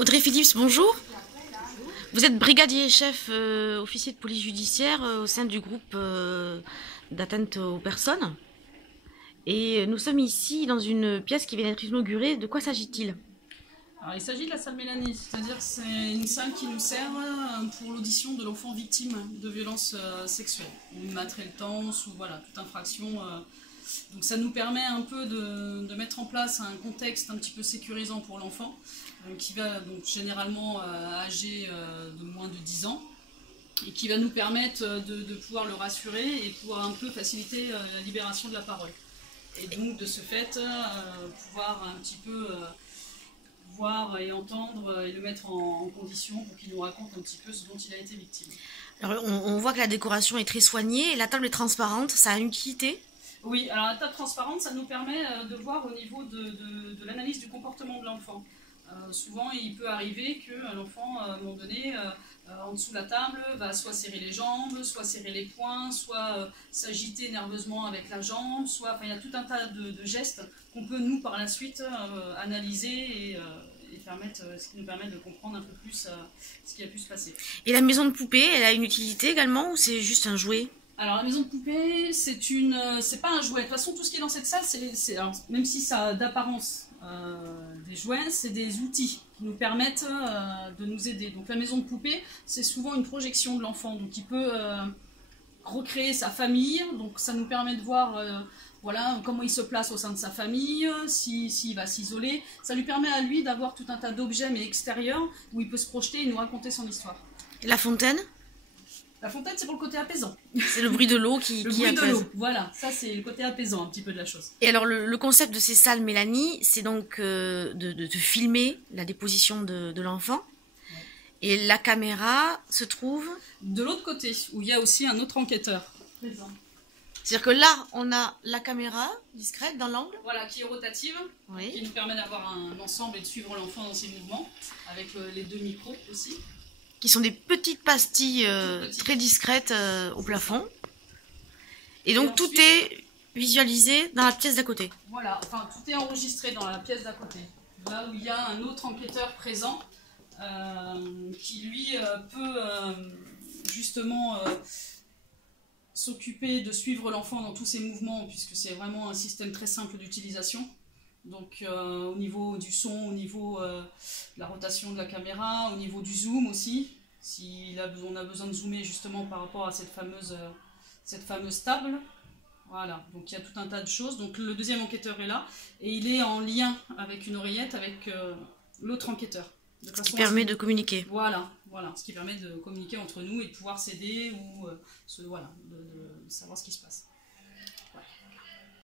Audrey Phillips, bonjour. Vous êtes brigadier chef officier de police judiciaire au sein du groupe d'atteinte aux personnes. Et nous sommes ici dans une pièce qui vient d'être inaugurée. De quoi s'agit-il? Alors, il s'agit de la salle Mélanie, c'est-à-dire que c'est une salle qui nous sert pour l'audition de l'enfant victime de violences sexuelles, ou maltraitance, ou voilà, toute infraction. Donc ça nous permet un peu de mettre en place un contexte un petit peu sécurisant pour l'enfant, qui va donc généralement âgé de moins de 10 ans, et qui va nous permettre de pouvoir le rassurer et pouvoir un peu faciliter la libération de la parole. Et donc de ce fait, pouvoir un petit peu voir et entendre et le mettre en condition pour qu'il nous raconte un petit peu ce dont il a été victime. Alors on voit que la décoration est très soignée et la table est transparente. Ça a une utilité? Oui, alors la table transparente, ça nous permet de voir au niveau de l'analyse du comportement de l'enfant. Souvent, il peut arriver que l'enfant, à un moment donné, en dessous de la table, va soit serrer les jambes, soit serrer les poings, soit s'agiter nerveusement avec la jambe, soit, enfin, il y a tout un tas de gestes qu'on peut, nous, par la suite, analyser et permettre, ce qui nous permet de comprendre un peu plus ce qui a pu se passer. Et la maison de poupée, elle a une utilité également ou c'est juste un jouet? Alors la maison de poupée, c'est pas un jouet. De toute façon, tout ce qui est dans cette salle, alors, même si ça a d'apparence des jouets, c'est des outils qui nous permettent de nous aider. Donc la maison de poupée, c'est souvent une projection de l'enfant. Donc il peut recréer sa famille. Donc ça nous permet de voir voilà, comment il se place au sein de sa famille, s'il va s'isoler. Ça lui permet à lui d'avoir tout un tas d'objets, mais extérieurs, où il peut se projeter et nous raconter son histoire. Et la fontaine? La fontaine, c'est pour le côté apaisant. C'est le bruit de l'eau qui bruit apaise. de l'eau, voilà. Ça, c'est le côté apaisant un petit peu de la chose. Et alors, le concept de ces salles Mélanie, c'est donc de filmer la déposition de l'enfant. Ouais. Et la caméra se trouve de l'autre côté, où il y a aussi un autre enquêteur présent. C'est-à-dire que là, on a la caméra discrète dans l'angle. Voilà, qui est rotative, oui. Qui nous permet d'avoir un ensemble et de suivre l'enfant dans ses mouvements, avec les deux micros aussi. Qui sont des petites pastilles très discrètes au plafond. Et donc ensuite, tout est visualisé dans la pièce d'à côté. Voilà, enfin tout est enregistré dans la pièce d'à côté. Là où il y a un autre enquêteur présent qui lui peut justement s'occuper de suivre l'enfant dans tous ses mouvements, puisque c'est vraiment un système très simple d'utilisation. Donc au niveau du son, au niveau de la rotation de la caméra, au niveau du zoom aussi, si on a besoin de zoomer justement par rapport à cette fameuse table. Voilà, donc il y a tout un tas de choses. Donc le deuxième enquêteur est là, et il est en lien avec une oreillette avec l'autre enquêteur. Ce qui permet de communiquer. Voilà, ce qui permet de communiquer entre nous et de pouvoir s'aider ou voilà, de savoir ce qui se passe. Ouais.